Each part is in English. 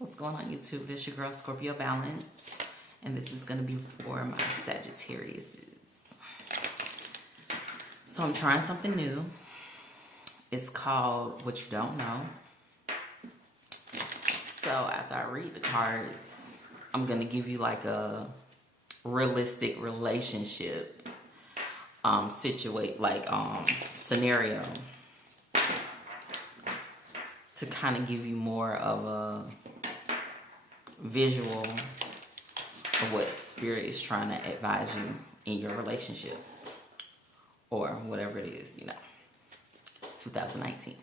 What's going on YouTube? This is your girl Scorpio Balance, and this is going to be for my Sagittarius. So I'm trying something new. It's called What You Don't Know. So after I read the cards, I'm going to give you like a realistic relationship scenario to kind of give you more of a visual of what Spirit is trying to advise you in your relationship or whatever it is, 2019.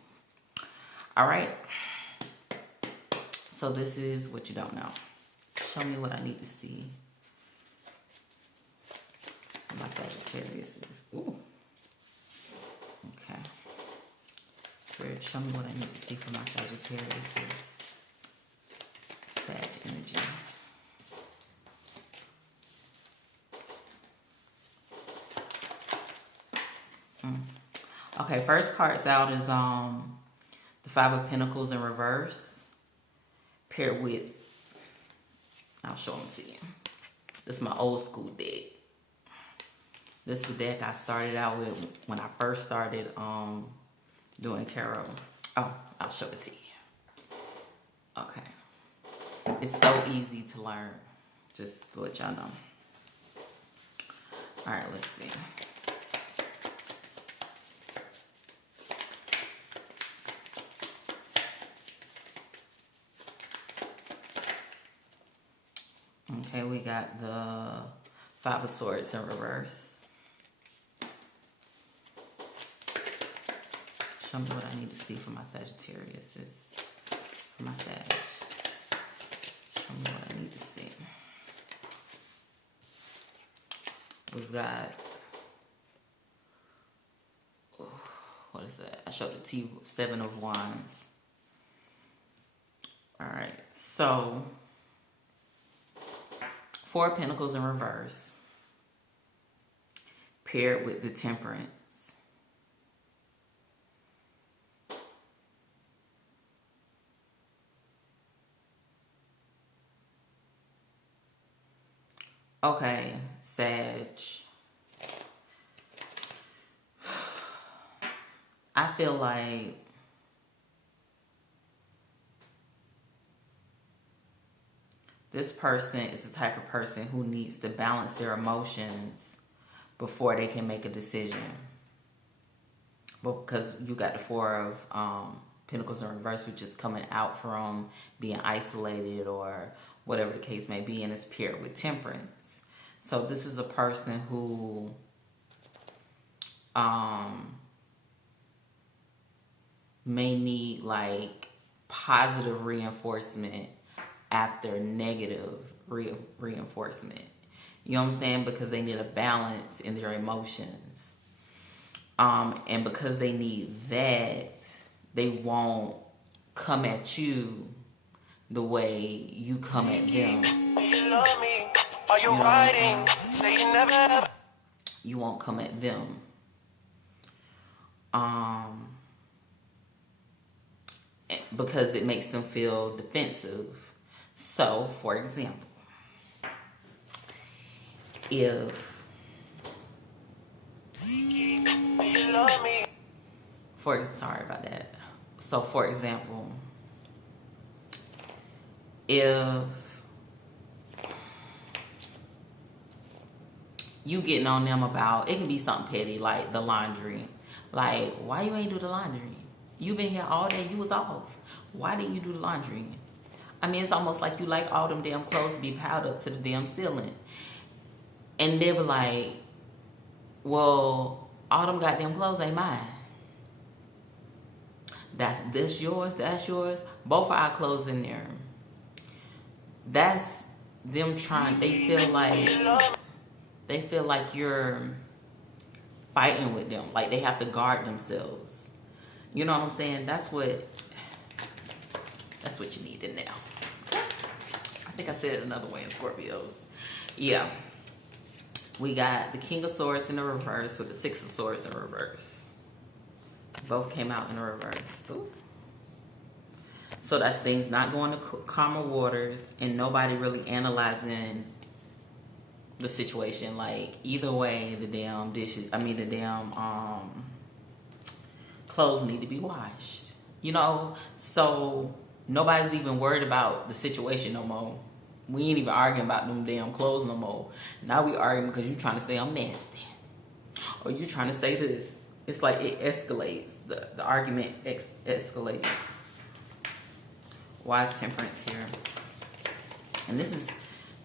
All right. So this is What You Don't Know. Show me what I need to see. My Sagittarius is. Ooh. Okay. Spirit, show me what I need to see for my Sagittarius is. Sag energy. Okay, first card's out is the Five of Pentacles in reverse, paired with, I'll show them to you. This is my old school deck. This is the deck I started out with when I first started doing tarot. Oh, I'll show it to you. Okay. It's so easy to learn, just to let y'all know. All right, let's see. Okay, we got the Five of Swords in reverse. Show me what I need to see for my Sagittarius. For my Sag. Show me what I need to see. We've got, what is that? I showed the Seven of Wands. All right, so Four of Pentacles in reverse, paired with the Temperance. Okay, Sag. I feel like this person is the type of person who needs to balance their emotions before they can make a decision. Because you got the Four of Pentacles in reverse, which is coming out from being isolated or whatever the case may be, and it's paired with Temperance. So this is a person who may need like positive reinforcement after negative reinforcement. You know what I'm saying? Because they need a balance in their emotions. And because they need that, they won't come at you the way you come at them. Are you riding? Say you never have. You won't come at them. Because it makes them feel defensive. So, for example, sorry about that. So, for example, if you getting on them about, it can be something petty like the laundry. Like, why you ain't do the laundry? You been here all day, you was off. Why didn't you do the laundry? I mean, it's almost like you like all them damn clothes to be piled up to the damn ceiling. And they were like, well, all them goddamn clothes ain't mine. This yours, that's yours. Both of our clothes in there. That's them trying, they feel like you're fighting with them. Like they have to guard themselves. You know what I'm saying? That's what you need to know. I think I said it another way in Scorpios. Yeah. We got the King of Swords in the reverse with the Six of Swords in reverse. Both came out in the reverse. Ooh. So that's things not going to calmer waters and nobody really analyzing the situation. Like, either way, the damn clothes need to be washed. So nobody's even worried about the situation no more. We ain't even arguing about them damn clothes no more. Now we arguing because you trying to say I'm nasty. Or you trying to say this. It's like it escalates. The argument escalates. Why is temperance here? And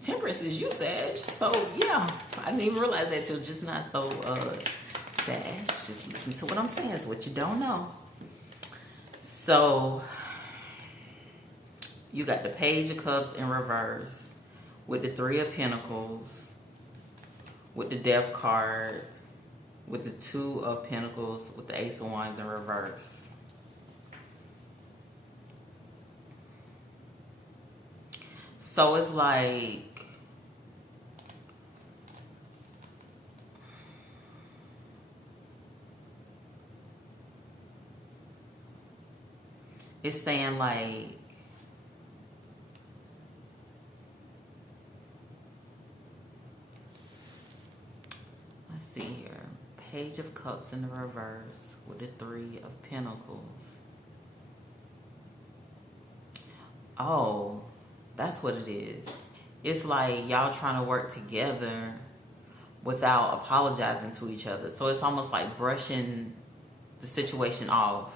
temperance is you, Sag. So yeah, I didn't even realize that till just not. So Sag, just listen to what I'm saying. It's what you don't know. So you got the Page of Cups in reverse with the Three of Pentacles, with the Death card, with the Two of Pentacles, with the Ace of Wands in reverse. So it's like, it's saying like, let's see here. Page of Cups in the reverse with the Three of Pentacles. Oh, that's what it is. It's like y'all trying to work together without apologizing to each other. So it's almost like brushing the situation off.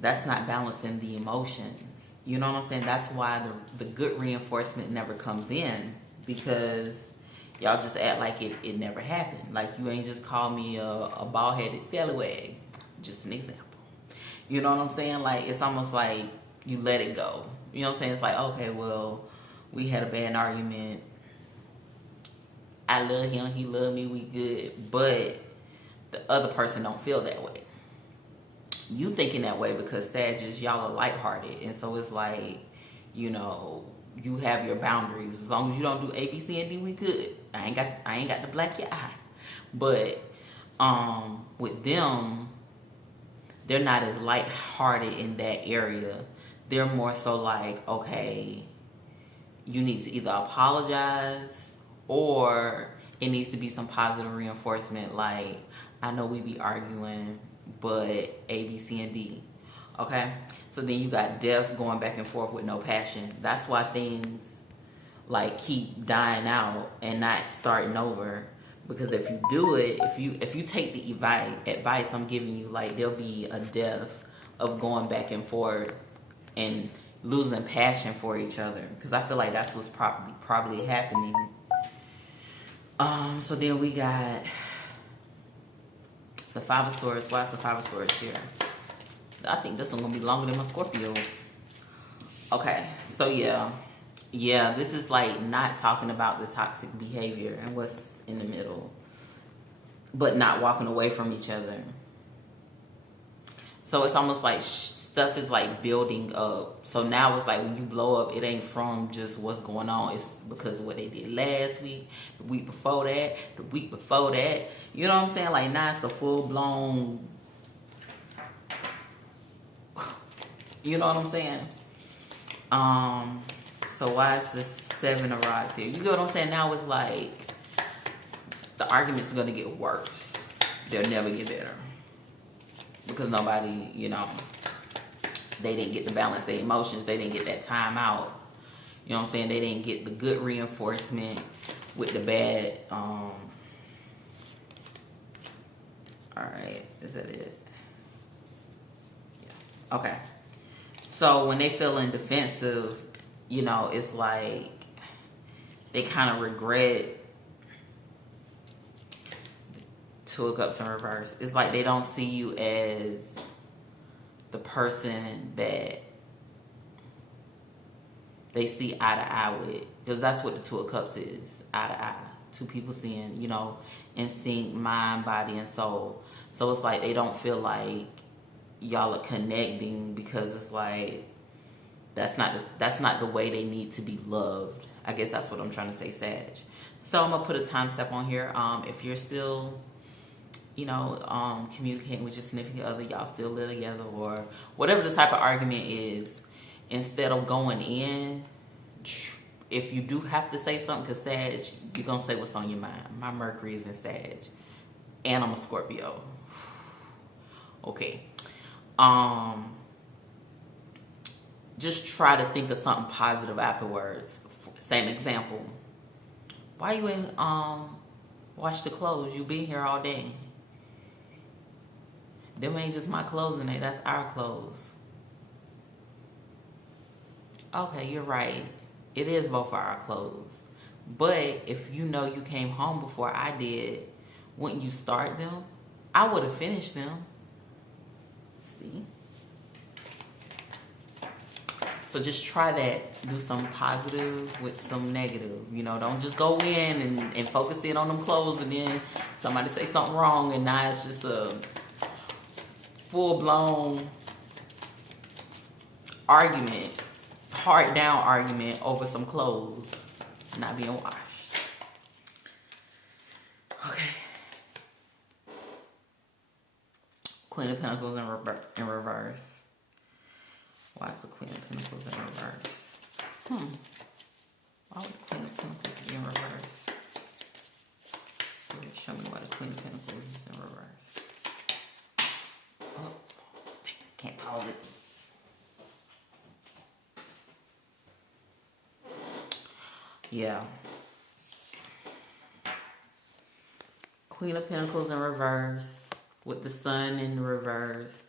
That's not balancing the emotions. You know what I'm saying? That's why the good reinforcement never comes in, because y'all just act like it never happened. Like, you ain't just call me a bald-headed scallywag. Just an example. You know what I'm saying? Like, it's almost like you let it go. You know what I'm saying? It's like, okay, well, we had a bad argument. I love him. He love me. We good. But the other person don't feel that way. You thinking that way because Sagittarius, y'all are lighthearted. And so it's like, you have your boundaries. As long as you don't do A, B, C, and D, we good. I ain't got to black your eye. But with them, they're not as lighthearted in that area. They're more so like, okay, you need to either apologize or it needs to be some positive reinforcement. Like, I know we be arguing, but A, B, C, and D. Okay? So then you got Death going back and forth with no passion. That's why things like keep dying out and not starting over. Because if you do it, if you take the advice I'm giving you, like, there'll be a death of going back and forth and losing passion for each other, because I feel like that's what's probably happening. So then we got the Five of Swords. Why is the Five of Swords here? I think this one's gonna be longer than my Scorpio. Okay, so yeah, this is like not talking about the toxic behavior and what's in the middle, but not walking away from each other. So it's almost like stuff is like building up. So now it's like when you blow up, it ain't from just what's going on. It's because of what they did last week, the week before that, the week before that. You know what I'm saying? Like, now it's a full blown. You know what I'm saying? So why is the Seven of Rods here? You get what I'm saying? Now it's like the arguments are gonna get worse. They'll never get better. Because nobody, they didn't get to balance their emotions. They didn't get that time out. You know what I'm saying? They didn't get the good reinforcement with the bad. All right, is that it? Yeah. Okay. So when they feeling defensive, it's like they kind of regret Two of Cups in reverse. It's like they don't see you as the person that they see eye to eye with. Because that's what the Two of Cups is. Eye to eye. Two people seeing, in sync, mind, body, and soul. So it's like they don't feel like y'all are connecting, because it's like that's not the way they need to be loved. I guess that's what I'm trying to say, Sag. So I'm gonna put a time step on here. If you're still communicating with your significant other, y'all still live together, or whatever the type of argument is, instead of going in, if you do have to say something, because Sag, you're going to say what's on your mind. My Mercury is in Sag, and I'm a Scorpio. Okay. Just try to think of something positive afterwards. Same example. Why you ain't wash the clothes? You been here all day. Them ain't just my clothes in there. That's our clothes. Okay, you're right. It is both of our clothes. But if you know you came home before I did, wouldn't you start them? I would have finished them. See? So just try that. Do some positive with some negative. Don't just go in and focus in on them clothes, and then somebody say something wrong, and now it's just a full-blown argument, hard down argument over some clothes not being washed. Okay. Queen of Pentacles in reverse. Why is the Queen of Pentacles in reverse? Why would the Queen of Pentacles be in reverse? Spirit, show me why the Queen of Pentacles is in reverse. Oh, can't pause it. Yeah. Queen of Pentacles in reverse, with the Sun in reverse,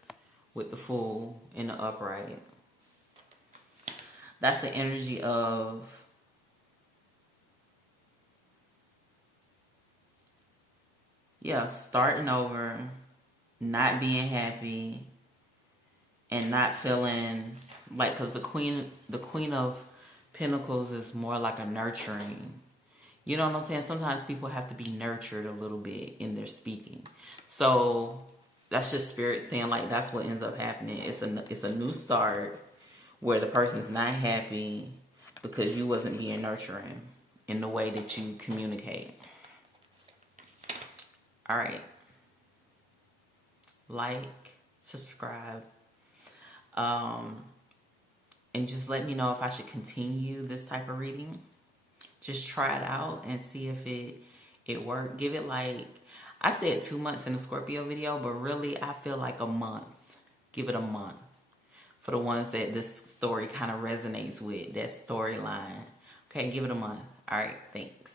with the Fool in the upright. That's the energy of starting over, not being happy, and not feeling like, because the Queen of Pentacles is more like a nurturing. You know what I'm saying? Sometimes people have to be nurtured a little bit in their speaking. So that's just Spirit saying, like, that's what ends up happening. It's a new start where the person's not happy because you wasn't being nurturing in the way that you communicate. All right. Like, subscribe. And just let me know if I should continue this type of reading. Just try it out and see if it worked. Give it, like, I said 2 months in the Scorpio video, but really I feel like a month. Give it a month. For the ones that this story kind of resonates with, that storyline. Okay, give it a month. All right, thanks.